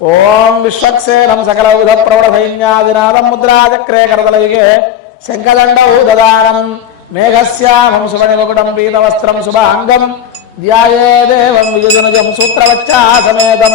ఓం విశ్వక్సేనం సకలౌధ ప్రౌఢ సైన్యాదినాదం ముద్రాచక్రే కరదలయుగే శంఖదండౌ దదానం మేఘశ్యామం శుభనిమకుటం పీతవస్త్రం శుభాంగం ధ్యాయే దేవం విజుజనుజం సూత్రవచ్చా సమేతం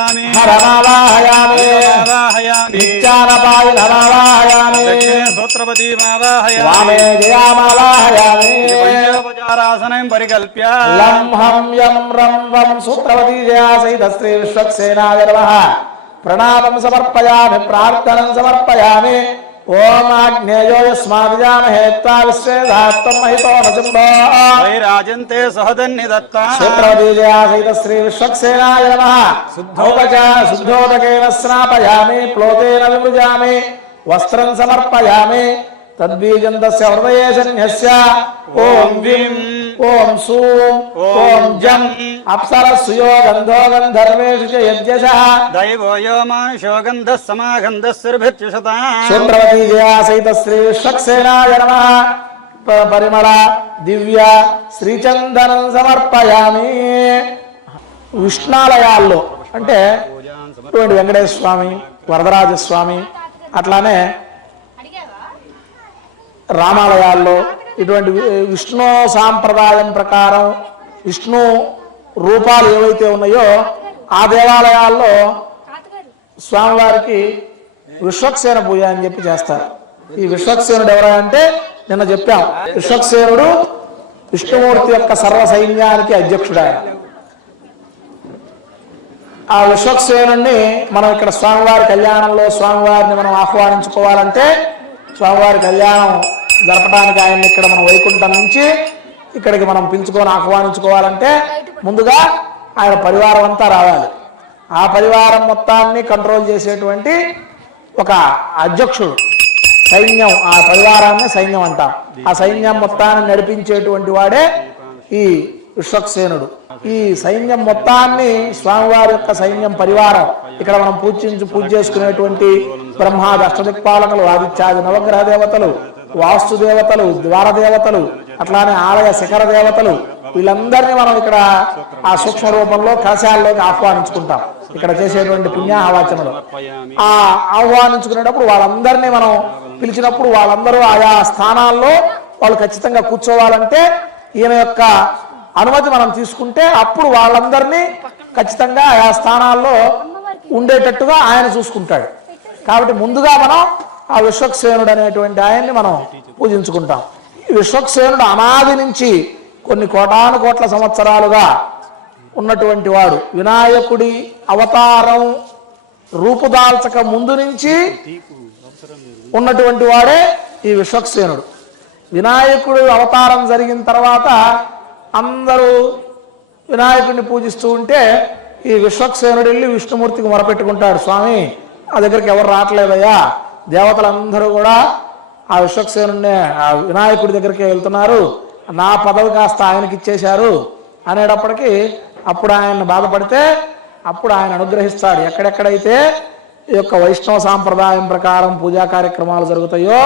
శాంతమావాహయామి హరమావాహయామి ఆవాహయామి నిత్యానపాయినమావాహయామి దక్షిణే సూత్రపదీమావాహయామి వామే జయామావాహయామి పంచోపచారాసనం పరికల్ప్య లం హం యం రం వం సూత్రవతీ జయా సహిత శ్రీ విశ్వక్సేనాయ నమః ప్రణామం సమర్పయామి ప్రార్థనం సమర్పయామి ఆగ్నేయో యస్మాభిజామహే త్వా విశ్వేధాత్వం మహితో నశంభో వైరాజంతే సహదన్నిదత్తాం సూత్రవతీ జయా సహిత శ్రీ విశ్వక్సేనాయ నమః. శుద్ధోపచా శుద్ధోదకేన స్నాపయామి ప్లోతేన విమృజామి వస్త్రం సమర్పయామి తద్బీజం తస్య హృదయే సన్యస్య. ఓం సూం ఓం జం. అప్సరస్సుయో గంధో గంధర్వేషు చ యజ్ఞశః. దైవో యో మానుషో గంధ సమాగంధస్సుర్భిత్యుషతా సూత్రవతీ జయా సహిత శ్రీ నమః పరిమళ దివ్య శ్రీచందనం సమర్పయామి. విష్ణాలయాల్లో అంటే ఇటువంటి వెంకటేశ్వర స్వామి వరదరాజ స్వామి అట్లానే రామాలయాల్లో ఇటువంటి విష్ణు సాంప్రదాయం ప్రకారం విష్ణు రూపాలు ఏవైతే ఉన్నాయో ఆ దేవాలయాల్లో స్వామివారికి విశ్వక్సేన పూజ అని చెప్పి చేస్తారు. ఈ విశ్వక్సేనుడు ఎవరా అంటే నిన్న చెప్పాం. విశ్వక్సేనుడు విష్ణుమూర్తి యొక్క సర్వ సైన్యానికి అధ్యక్షుడు ఆ విశ్వక్సేనుణ్ణి మనం ఇక్కడ స్వామివారి కళ్యాణంలో స్వామివారిని మనం ఆహ్వానించుకోవాలంటే స్వామివారి కళ్యాణం జరపడానికి ఆయన్ని ఇక్కడ మనం వైకుంఠం నుంచి ఇక్కడికి మనం పిలుచుకొని ఆహ్వానించుకోవాలంటే ముందుగా ఆయన పరివారం అంతా రావాలి. ఆ పరివారం మొత్తాన్ని కంట్రోల్ చేసేటువంటి ఒక అధ్యక్షుడు. సైన్యం ఆ పరివారాన్ని సైన్యం అంటాం. ఆ సైన్యం మొత్తాన్ని నడిపించేటువంటి వాడే ఈ విశ్వక్సేనుడు. ఈ సైన్యం మొత్తాన్ని స్వామివారి యొక్క సైన్యం పరివారం. ఇక్కడ మనం పూజించి పూజ చేసుకునేటువంటి బ్రహ్మాది అష్టదిక్పాలకులు ఆదిత్యాది నవగ్రహ దేవతలు వాస్తు దేవతలు ద్వార దేవతలు అట్లానే ఆలయ శిఖర దేవతలు వీళ్ళందరినీ మనం ఇక్కడ ఆ సూక్ష్మ రూపంలో కలశాల్లోకి ఆహ్వానించుకుంటాం. ఇక్కడ చేసేటువంటి పుణ్యాహవాచనలు. ఆ ఆహ్వానించుకునేటప్పుడు వాళ్ళందరినీ మనం పిలిచినప్పుడు వాళ్ళందరూ ఆయా స్థానాల్లో వాళ్ళు ఖచ్చితంగా కూర్చోవాలంటే ఈయన యొక్క అనుమతి మనం తీసుకుంటే అప్పుడు వాళ్ళందరినీ ఖచ్చితంగా ఆయా స్థానాల్లో ఉండేటట్టుగా ఆయన చూసుకుంటాడు. కాబట్టి ముందుగా మనం ఆ విశ్వక్సేనుడు అనేటువంటి ఆయన్ని మనం పూజించుకుంటాం. ఈ విశ్వక్సేనుడు అనాది నుంచి కొన్ని కోటాను కోట్ల సంవత్సరాలుగా ఉన్నటువంటి వాడు. వినాయకుడి అవతారం రూపుదాల్చక ముందు నుంచి ఉన్నటువంటి వాడే ఈ విశ్వక్సేనుడు. వినాయకుడు అవతారం జరిగిన తర్వాత అందరూ వినాయకుడిని పూజిస్తూ ఉంటే ఈ విశ్వక్సేనుడు వెళ్ళి విష్ణుమూర్తికి మొరపెట్టుకుంటాడు. స్వామి ఆ దగ్గరికి ఎవరు రావట్లేదయ్యా? దేవతలందరూ కూడా ఆ విశ్వక్సేనుడిని ఆ వినాయకుడి దగ్గరికి వెళ్తున్నారు. నా పదవి కాస్త ఆయనకి ఇచ్చేశారు అనేటప్పటికీ అప్పుడు ఆయన బాధపడితే అప్పుడు ఆయన అనుగ్రహిస్తాడు. ఎక్కడెక్కడైతే ఈ యొక్క వైష్ణవ సాంప్రదాయం ప్రకారం పూజా కార్యక్రమాలు జరుగుతాయో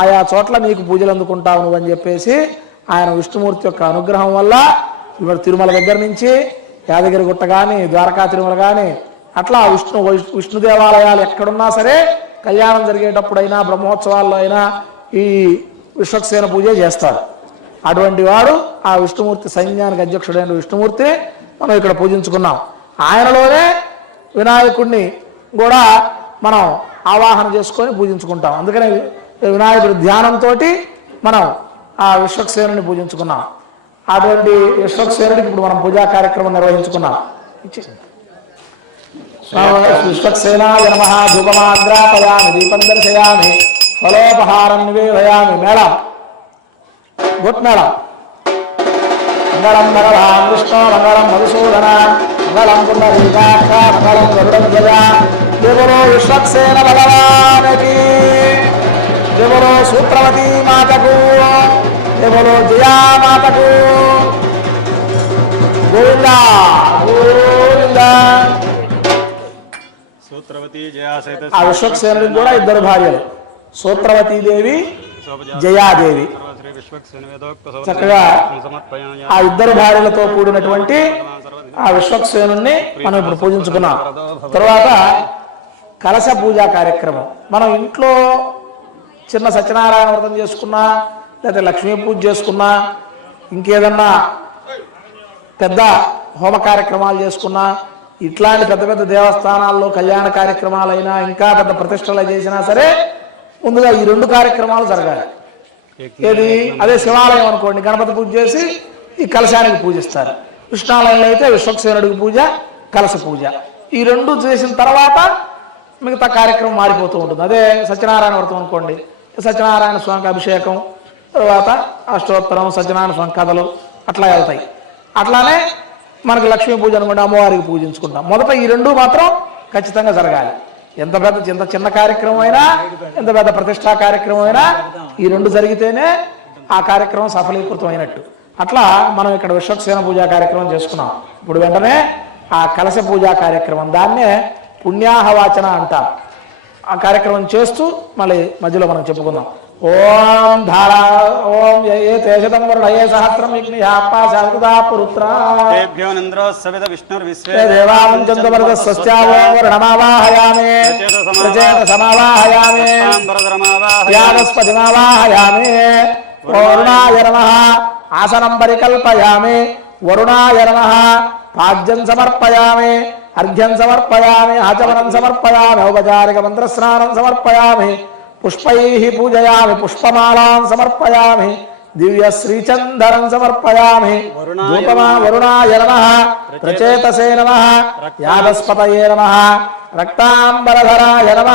ఆయా చోట్ల నీకు పూజలు అందుకుంటావు నువ్వని అని చెప్పేసి ఆయన విష్ణుమూర్తి యొక్క అనుగ్రహం వల్ల ఇప్పుడు తిరుమల దగ్గర నుంచి యాదగిరి గుట్ట కానీ ద్వారకా తిరుమల కానీ అట్లా విష్ణు విష్ణు దేవాలయాలు ఎక్కడున్నా సరే కళ్యాణం జరిగేటప్పుడైనా బ్రహ్మోత్సవాల్లో అయినా ఈ విశ్వక్సేన పూజ చేస్తారు. అటువంటి వాడు ఆ విష్ణుమూర్తి సైన్యానికి అధ్యక్షుడైన విష్ణుమూర్తి మనం ఇక్కడ పూజించుకున్నాం. ఆయనలోనే వినాయకుడిని కూడా మనం ఆవాహన చేసుకొని పూజించుకుంటాం. అందుకనే వినాయకుడి ధ్యానంతో మనం ఆ విశ్వక్సేనుని పూజించుకున్నాం. అటువంటి విశ్వక్సేనుడికి ఇప్పుడు మనం పూజా కార్యక్రమం నిర్వహించుకున్నాం. ఇచ్చేసింది విశ్వక్సేనాయ నమ. ధూపమాగ్రాపయామి దీపం దర్శయామి ఫలోపహారం నివేదయామి. మేళ. గుట్ మేళ. మంగళం మంగళం విష్ణు మంగళం మధుసూదన మంగళం పుండరీకాక్ష మంగళం గరుడం జయ. దేవుడు విశ్వక్సేన భగవానికి. దేవుడు సూత్రవతి మాతకు. దేవుడు జయా మాతకు. గోవిందా. గోవిందా. ఆ విశ్వక్సేనుడికి కూడా ఇద్దరు భార్యలు. సూత్రవతీ దేవి జయాదేవి. విశ్వక్సేన చక్కగా ఆ ఇద్దరు భార్యలతో కూడినటువంటి ఆ విశ్వక్సేనుణ్ణి మనం ఇప్పుడు పూజించుకున్నాం. తర్వాత కలశ పూజా కార్యక్రమం. మనం ఇంట్లో చిన్న సత్యనారాయణ వ్రతం చేసుకున్నా లేదా లక్ష్మీ పూజ చేసుకున్నా ఇంకేదన్నా పెద్ద హోమ కార్యక్రమాలు చేసుకున్నా ఇట్లాంటి పెద్ద పెద్ద దేవస్థానాల్లో కళ్యాణ కార్యక్రమాలైనా ఇంకా పెద్ద ప్రతిష్టలు చేసినా సరే ముందుగా ఈ రెండు కార్యక్రమాలు జరగాలి. ఏది? అదే శివాలయం అనుకోండి. గణపతి పూజ చేసి ఈ కలశానికి పూజిస్తారు. కృష్ణాలయంలో అయితే విశ్వక్సేనుడికి పూజ కలశ పూజ. ఈ రెండు చేసిన తర్వాత మిగతా కార్యక్రమం మారిపోతూ ఉంటుంది. అదే సత్యనారాయణ వ్రతం అనుకోండి. సత్యనారాయణ స్వామికి అభిషేకం తర్వాత అష్టోత్తరం సత్యనారాయణ స్వామి కథలు అట్లా వెళ్తాయి. అట్లానే మనకు లక్ష్మీ పూజ అనుకోండి అమ్మవారికి పూజించుకుంటాం. మొదట ఈ రెండు మాత్రం ఖచ్చితంగా జరగాలి. ఎంత పెద్ద ఎంత చిన్న కార్యక్రమం అయినా ఎంత పెద్ద ప్రతిష్టా కార్యక్రమం అయినా ఈ రెండు జరిగితేనే ఆ కార్యక్రమం సఫలీకృతం అయినట్టు అట్లా మనం ఇక్కడ విశ్వక్సేన పూజా కార్యక్రమం చేసుకున్నాం. ఇప్పుడు వెంటనే ఆ కలశ పూజా కార్యక్రమం. దాన్నే పుణ్యాహవాచన అంటారు ఆ కార్యక్రమం చేస్తూ మళ్ళీ మధ్యలో మనం చెప్పుకుందాం. ఓం ధారా ఓం ఏ తేజతం వరుణయే సహస్రం విఘ్ని ఆపా శాశ్వతా పురుత్రా. తేభ్యో నింద్రో సవిత విష్ణుర్విశ్వే దేవాంచంద్రవర్గ స్వస్త్యావో వరుణమావాహయామే ప్రచేత సమావాహయామే యాగస్పతిమావాహయామి వరుణాయ నమ ఆసనం పరికల్పయామి. వరుణాయ నమ పాద్యం సమర్పయామి. అర్ఘ్యం సమర్పయామి. ఆచమనం సమర్పయామి. ఔపచారిక మంత్రస్నానం సమర్పయామి. పుష్పై పూజయామి పుష్పమాలాం సమర్పయామి దివ్య శ్రీచందనం సమర్పయామి ధూపమా వరుణాయ నమ. ప్రచేతసే నమ. యాగస్పతయే నమ. రక్తాంబరధరాయ నమ.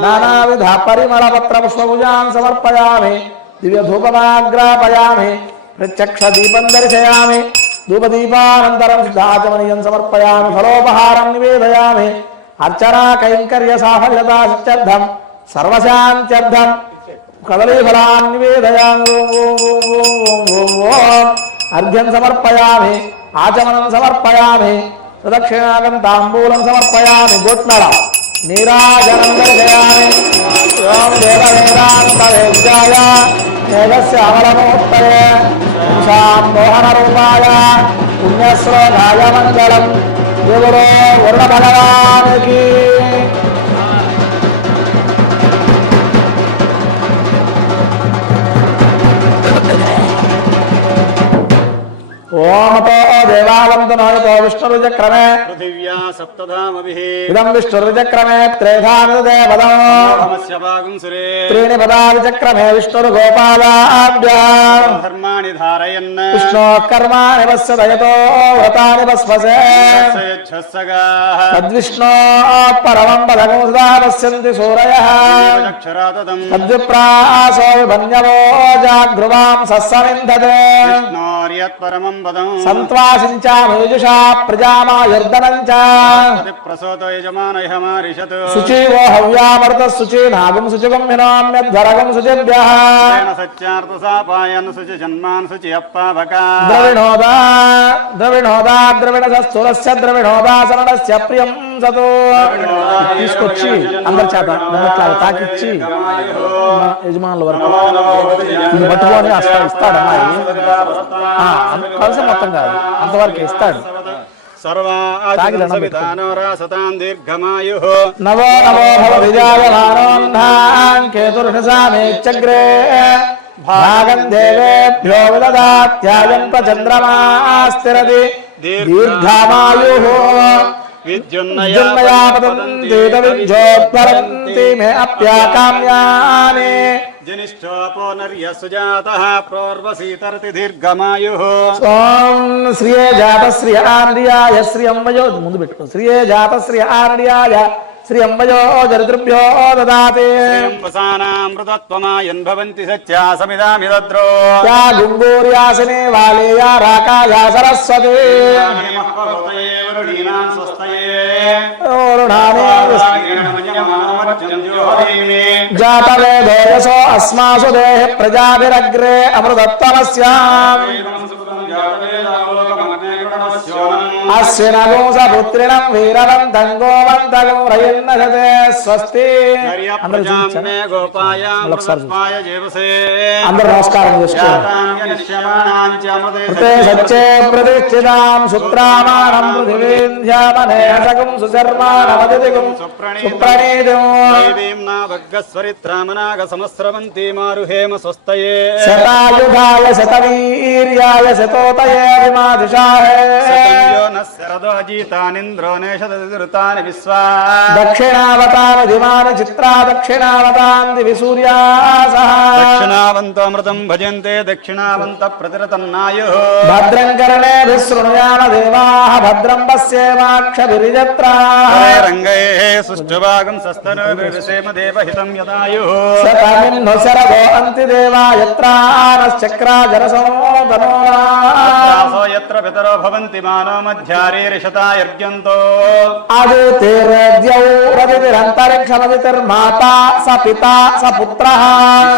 నానావిధ పరిమళ పత్ర పుష్పభుజాం సమర్పయామి. దివ్య ధూపమాగ్రాపయామి ప్రత్యక్ష దీపం దర్శయామి. ధూపదీపానంతరం సిద్ధాచమనీయం సమర్పయామి. ఫలోపహారం నివేదయామి. అర్చనా కైంకర్య సాఫల్యతా సిత్యర్థం సర్వశాంత్యర్థం కదలీఫలాన్ అర్ఘ్యం సమర్పయామి ఆచమనం సమర్పయామి ప్రదక్షిణాగం తాంబూలం సమర్పయామి గోట్మల నీరాజనం దర్శయామి. ఓం దేవవేదాంతవేద్యాయ మేఘస్య అమలమూర్తయే పుంసాం మోహనరూపాయ పుణ్యశ్లోకాయ మంగళం. ఎవరో వరుణ భగవానికి ఓమతో దేవావంతనోయతో విష్ణురుచక్రమే పృథివ్యా సప్తధామభిః ఇదం విష్ణురుచక్రమే త్రేధానుదే పదం. ధర్మస్య భాగం సురే. త్రీణి పదాలు చక్రమే విష్ణురుగోపాలాభ్యా. ధర్మాణి ధారయన్ విష్ణో కర్మాణి పశ్యదయతో వ్రతాని పస్మసే. సయచ్ఛస్సగాః తద్విష్ణో పరమం పదకం సదా పశ్యంతి సూరయ. తద్విప్రాసో విభన్యవో జాగృవాం సస్సమింధతే. విష్ణోర్యత్పరమం పదం సంత్వాసించామేజుషా ప్రజామాయుర్దనం చ ప్రతి ప్రసోతో యజమాన ఇహమారిషత్ శుచివో హవ్యామృత శుచి నాగం శుచిగం హినామ్యధ్వరగం శుచిభ్య. సత్యార్థ సాపాయన్ శుచి జన్మాన్ శుచి అప్పావకా. ద్రవిణోదా ద్రవిణోదా ద్రవిణ స్థూలస్య ద్రవిణోదా శరణస్య ప్రియం సతో. తీసుకొచ్చి అందరి చేత మొదట్లాగా తాకిచ్చి యజమానుల వరకు. పట్టుకొని అస్తా ఇస్తాడు అమ్మాయి. కలిసి మొత్తం కాదు అంతవరకు ఇస్తాడు. దీర్ఘమాయు. నవో భవ భాగం దేవేభ్యో దీర్ఘమాయు. అప్యాకామ్యాని జనిష్ఠోపో నర్య సుజాత ప్రోర్వసీతరతి దీర్ఘమాయు ఓం శ్రియే జాత శ్రియ ఆర్యాయ శ్రియం వయో ముందు పెట్టుకో శ్రియే జాత శ్రియ ఆర్యాయ శ్రీ అంబయో దరిద్రభ్యో దదాతి వసానామృతత్వమాయన్ భవంతి సత్యా సమిదామిదద్రో యా గుంగూర్యాసనే వాలేయా రాకాయా సరస్వతి ఓరుణానే జాతవేదోయసో అస్మాసు దేహ ప్రజాభిరగ్రే అమృతత్వమస్యాం అశ్వినగోస పుత్రిణం వీరవంతం గోవంతగం రయన్నశతే స్వస్తి అందరూ నమస్కారం సత్యే ప్రతిష్ఠితాం సుప్రామాణం పృథివీం ధ్యామనేహసకం సుశర్మాణమదిదిగం సుప్రణీతం భగ్గస్వరిత్రామనాగ సమస్రవంతి మారుహేమ స్వస్తయే శతాయుధాయ శతవీర్యాయ శతోతయే విమాదిశాహే సతంజో న శరదో జీతానింద్రో నేషదృతాని విశ్వా దక్షిణావతాని ధిమాని చిత్రా దక్షిణావతాంది విసూర్యా సహ దక్షిణావంతమృతం భజంతే దక్షిణావంత ప్రతిరతన్నాయు భద్రం కర్ణే విశృణుయామ దేవాః భద్రం పశ్యేమాక్షభిర్యత్రా రంగై సుష్ఠుభాగం దేవహితం యదాయు అంతి దేవా యత్ర పితరో భవంతి మానో మధ్యారీరిషతాయర్గ్యంతో ఆదిత్యౌ రవిరంతరిక్షమదితిర్మాతా స పితా స పుత్రః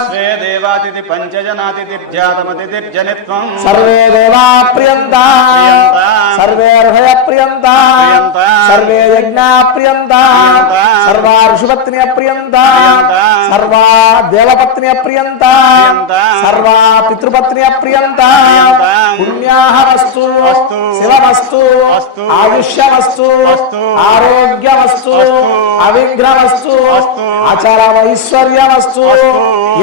స్వే దేవాతిథి పంచజనాతిథిర్జాతమతిథిర్జనిత్వం సర్వే దేవా ప్రియంత ప్రియంతా. సర్వే హృదయ ప్రియంత ప్రియంతా. సర్వే యజ్ఞా ప్రియంత ప్రియంతా. సర్వా ఋషిపత్ని ప్రియంత ప్రియంతా. సర్వా దేవపత్ని ప్రియంత ప్రియంతా. సర్వా పితృపత్ని ఆయుష్యమస్తు. ఆరోగ్యమస్తు. అవిఘ్నమస్తు అస్తు.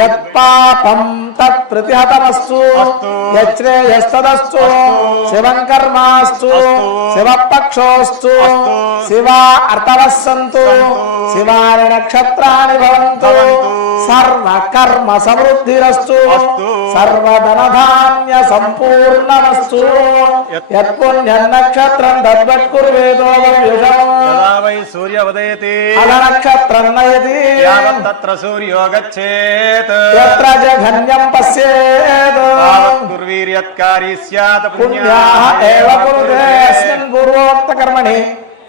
యత్పాపం తత్ ప్రతిహతమస్తు అస్తు. యశ్రేయస్తదస్తు అస్తు. శివం కర్మాస్తు. శివపక్షోస్తు. శివా అర్థవస్సంతు సంతు. శివాని నక్షత్రాన్ని భవంతు భవంతు. సర్వ కర్మ సమృద్ధిరస్తు. సర్వధనధాన్య సంపూర్ణమస్తు యత్- యత్పుణ్యం నక్షత్రం తద్వత్కుర్వేదో యుషం తదా వై సూర్య ఉదయతి అల నక్షత్రం నయతి యావత్తత్ర సూర్యో గచ్చేత్ యత్ర జఘన్యం పశ్యేత్ తావత్ దుర్వీర్యత్కారీ స్యాత్ పుణ్యాః ఏవ కురుతే అస్మిన్ పూర్వోక్త కర్మణి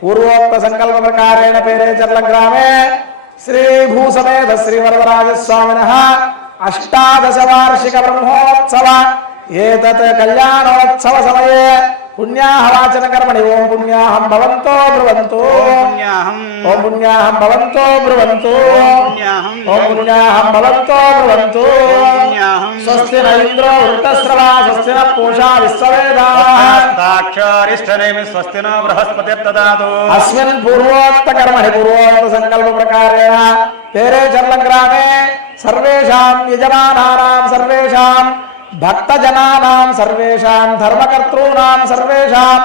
పూర్వోక్త సంకల్ప ప్రకారేణ పేరేచర్ల గ్రామే శ్రీ భూసమేత శ్రీ వరదరాజ స్వామినః అష్టాదశ వార్షిక బ్రహ్మోత్సవ ఏతత్ కళ్యాణోత్సవ సమయే పుణ్యాహ వాచన కర్మణి ఓం పుణ్యాహం భవంతో బ్రువంతో పుణ్యాహం ఓం పుణ్యాహం భవంతో బ్రువంతో పుణ్యాహం ఓం పుణ్యాహం భవంతో బ్రువంతో పుణ్యాహం స్వస్తి న ఇంద్రో వృత్తస్రవా స్వస్తి న పూషా విశ్వవేదాః సర్వేషాం యజమానానాం సర్వేషాం భక్తజనానాం సర్వేషాం ధర్మకర్తॄణాం సర్వేషాం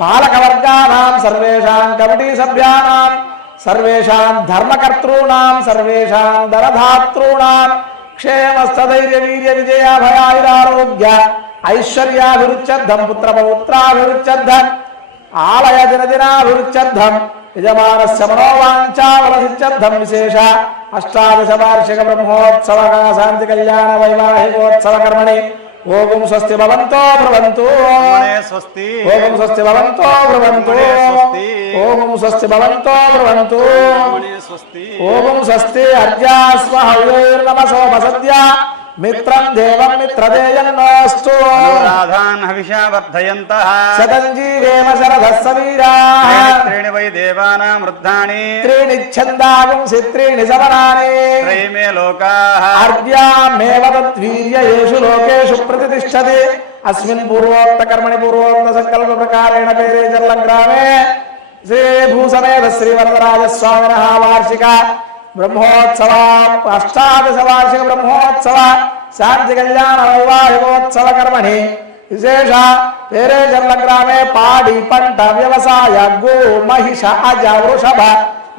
పాలకవర్గానాం సర్వేషాం కమిటీ సభ్యానాం సర్వేషాం ధర్మకర్తॄణాం సర్వేషాం ధనధాతॄణాం క్షేమస్థైర్య వీర్య విజయాభయాయురారోగ్య ఐశ్వర్యాభిరుచ్యర్థం పుత్ర పౌత్రాభిరుచ్యర్థం ఆలయ దినదినాభిరుచ్యర్థం యజమానస్య మనోవాంఛావలసిత్యర్థం విశేష. అష్టాదశ వార్షిక బ్రహ్మోత్సవ శాంతి కళ్యాణ వైవాహికోత్సవ కర్మణి ఓం స్వస్తి భవంతో బ్రహ్మణే స్వస్తి. ఓం స్వస్తి భవంతో స్వస్తి. ఓం స్వస్తి. భవంతో బ్రహ్మణే స్వస్తి ఓం స్వస్తి అద్యాస్మ హవ్యోర్నమసోపసద్య మిత్రం దేవం మిత్రదేయన్నోస్తు అనురాధాన్ హవిషా వర్ధయంతః. శతంజీవేమ శరదः సమీరా త్రీణి వై దేవానాం వృద్ధాని. త్రీణి ఛందాగుంసి త్రీణి సమనాని త్రైమే లోకాః. అర్యామేవ తద్వీర్యేషు లోకేషు ప్రతిష్టతి. అస్మిన్ పూర్వోక్త కర్మణి పూర్వోక్త సంకల్ప ప్రకారేణ పేరే చర్ల గ్రామే. శ్రీ భూసమేత శ్రీ వార్షిక బ్రహ్మోత్సవ అష్టాదశ వార్షిక బ్రహ్మోత్సవ శాంతి కళ్యాణ వైవాహికోత్సవ కర్మణి విశేష పేరేజర్ల గ్రామే పాడి పంట వ్యవసాయ గో మహిష అజ వృషభ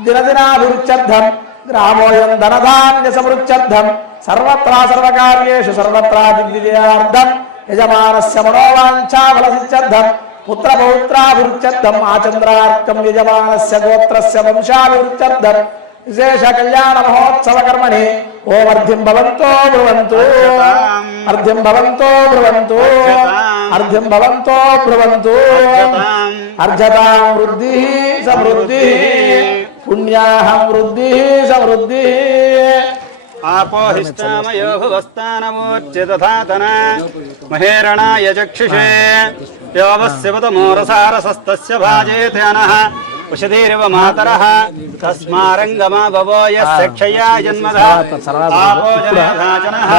దినదినాభిరుచ్యర్థం గ్రామోయం ధనధాన్య సమృచ్యర్థం సర్వత్రా సర్వకార్యేషు సర్వత్రా దిగ్విజయార్థం. యజమానస్య మనోవాంఛాఫలసిత్యర్థం పుత్రపౌత్రాభివృత్యర్థం ఆచంద్రార్కం యజమానస్య గోత్రస్య వంశాభివృత్యర్థం విశేష కళ్యాణ మహోత్సవ కర్మణి ఓం అర్ధ్యం భవంతో బ్రువంతు అర్ధ్యం భవంతో బ్రువంతు అర్ధ్యం భవంతో బ్రువంతు అర్జతాం వృద్ధి సమృద్ధి. పుణ్యాహం వృద్ధి సమృద్ధి. ఆపోహిష్టామయో భువస్థానమూర్చితథాతన మహేరణాయ చక్షుషే. యోవస్యవతమోరసారసస్తస్య భాజేతనః ఉషధీరివ మాతరः తస్మారంగమా ఆపోజనధాచనః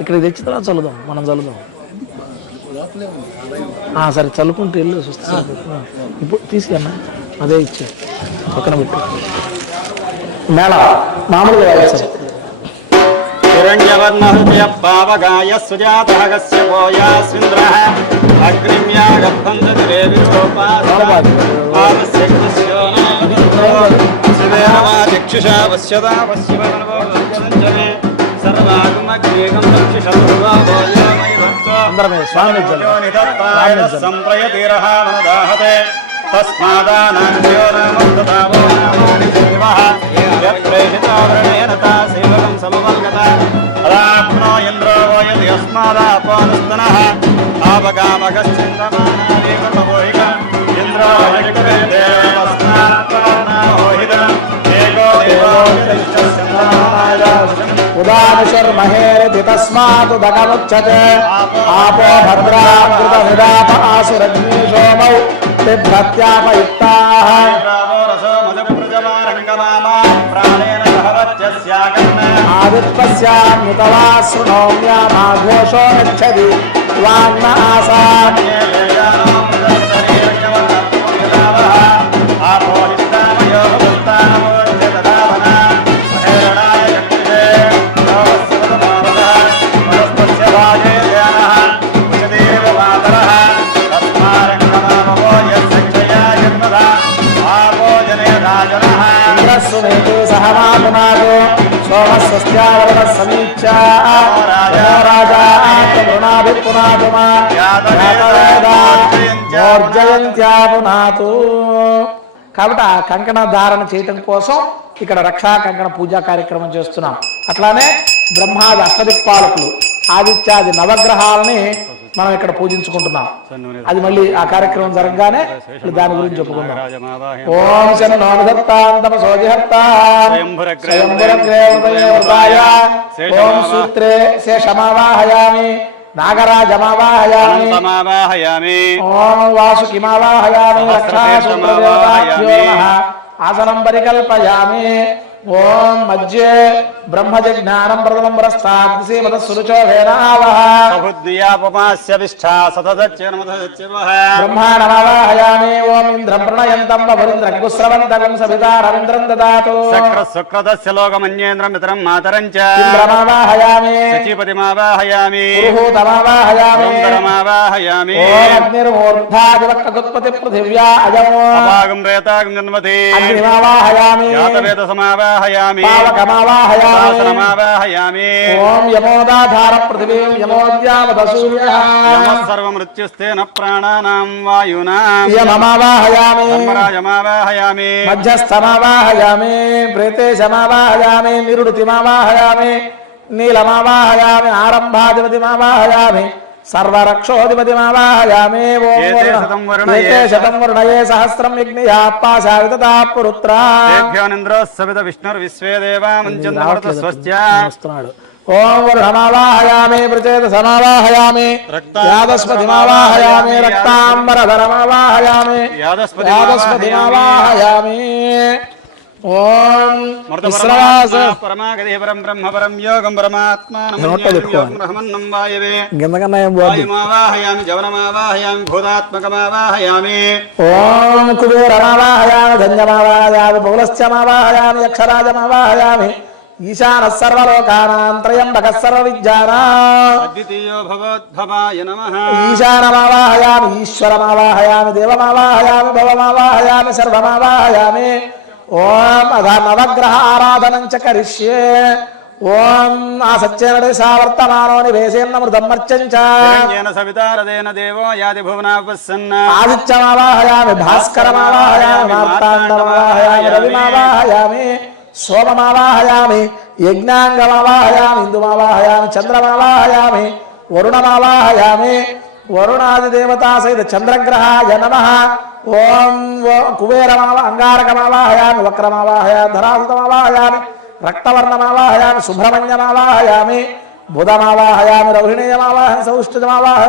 ఇక్కడ తెచ్చి తర్వాత చల్లుదాం మనం చల్లుదాం. ఆ, సరే చల్లుకుంటూ వెళ్ళు చూస్తే ఇప్పుడు తీసుకెళ్ళా అదే ఇచ్చే పక్కన పెట్టు. మేళ మామూలుగా వాయించాలి హిరణ్యవర్ణహృదయ పావగాయ సుజాతः కస్య పోయాస్వింద్రः అగ్నిమ్యాగర్భం దదిరే విరూపాదస్య కృష్యో శివేన వా చక్షుషా పశ్యదా పశ్యవనవోర్జమే సర్వాగుమగ్నేగం చక్షుషర్వామయ భక్తో అందరమే స్వామి సంప్రయతిరః మనదాహతే తస్మాదానాభ్యో నమస్తతావో यस्मादापनस्तनः आवगामगच्छन्दमानोहिक उदानुशर्महेरधितस्मात् भगमुच्यते आपो भद्राकृतविदाप आसुरग्निशोमौ बिभ्रत्यापयुक्ताः భవత్యస్యాకర్ణ ఆదిత్యస్యామ్యుతవా శృణోమ్యామాఘోషో గచ్చతి వాగ్న ఆసాన్ సోమస్వస్త్యావరణ సమీక్షా. కాబట్టి ఆ కంకణ ధారణ చేయటం కోసం ఇక్కడ రక్షా కంకణ పూజా కార్యక్రమం చేస్తున్నాం. అట్లానే బ్రహ్మాది అష్టదిక్పాలకులు ఆదిత్యాది నవగ్రహాలని మనం ఇక్కడ పూజించుకుంటున్నాం. అది మళ్ళీ ఆ కార్యక్రమం జరగగానే దాని గురించి చెప్పుకుందాం. ఓం ఓం సూత్రే శేషమావాహయామి. నాగరాజమావాహయామి. సమావాహయామి. ఓం వాసుకిమావాహయామి. రక్షాసూత్రదేవతాభ్యో నమః. ఆసనం పరికల్పయామి. ఓం మధ్యే బ్రహ్మజ్ఞానం బ్రహ్మాణమావాహయామి ఓం ఇంద్రం ప్రణయంతం వరుంద్రంగుస్రవంతకం సవితా రవీంద్రం దదాతు శుక్రదస్య లోకమన్యేంద్రం పితరం మాతరం చ ఇంద్రమావాహయామి పురందరమావాహయామి ఓం అగ్నిర్మూర్ధాదివక్తగుత్పతి పృథివ్యా అజం అపాగం రేతాగం జన్మతి అగ్నిమావాహయామి జాతవేద సమావాహయామి పావకమావాహయామి పావసనమావాహయామి ఓం యమోదాధార పృథివీం యమోద్యావత సూర్యః. నమః సర్వమృత్యుస్తేన ప్రాణానాం వాయునాం. యమమావాహయామి ధర్మరాజమావాహయామి మధ్యస్థమావాహయామి ప్రేతేశమావాహయామి నిరుడితిమావాహయామి నీలమావాహయామి ఆరంభాధిపతిమావాహయామి సర్వరక్షోధిపతిమావాహయామి ఓం ఏతే వరుణ- శతం వరుణయే ఏతే శతం వరుణయే సహస్రం యజ్ఞయా పాశావితతా పురుత్రా. తేభ్యోనింద్రో సవిత విష్ణుర్విశ్వే దేవా ముంచందమృత స్వస్త్యా. వస్తున్నాడు ఓం వరుణమావాహయామి ప్రచేత సమావాహయామి. యాదస్పతిమావాహయామి రక్తాంబరధరమావాహయామి. యాదస్పతిమావాహయామి. వాయుమావాహయామి జవనమావాహయామి భూతాత్మకమావాహయామి. ఓం కుబేరమావాహయామి ధన్యమావాహయామి బహుళశ్చమావాహయామి యక్షరాజమావాహయామి. ఈశాన సర్వలోకానాం త్రయంబక సర్వ విద్యానాం అద్వితీయో భగవద్భవాయ నమః. ఈశానమావాహయామి ఈశ్వరమావాహయామి దేవమావాహయామి భవమావాహయామి సర్వమావాహయామి. ఓం అధ నవగ్రహ ఆరాధనం చ కరిష్యే. ఓం ఆ సత్యేనడి సావర్తమానో నివేశేన్నమృతమర్చంచ హిరణ్యేన సవితారదేన దేవో యాది భువనాపస్సన్న. ఆదిత్యమావాహయామి భాస్కరమావాహయామి మార్తాండమావాహయామి రవిమావాహయామి సోమమావాహయామి యజ్ఞాంగమావాహయామి ఇందుమావాహయామి చంద్రమావాహయామి వరుణమావాహయామి వరుణాది దేవతా సహిత చంద్రగ్రహాయ నమ. ఓం కుబేరమావ అంగారకమావాహయామి వక్రమావాహయామి ధరాసుతమావాహయామి రక్తవర్ణమావాహయామి సుబ్రహ్మణ్యమావాహయామి బుధమావాహయామి రౌహిణీయమావాహ సౌష్ఠమావాహ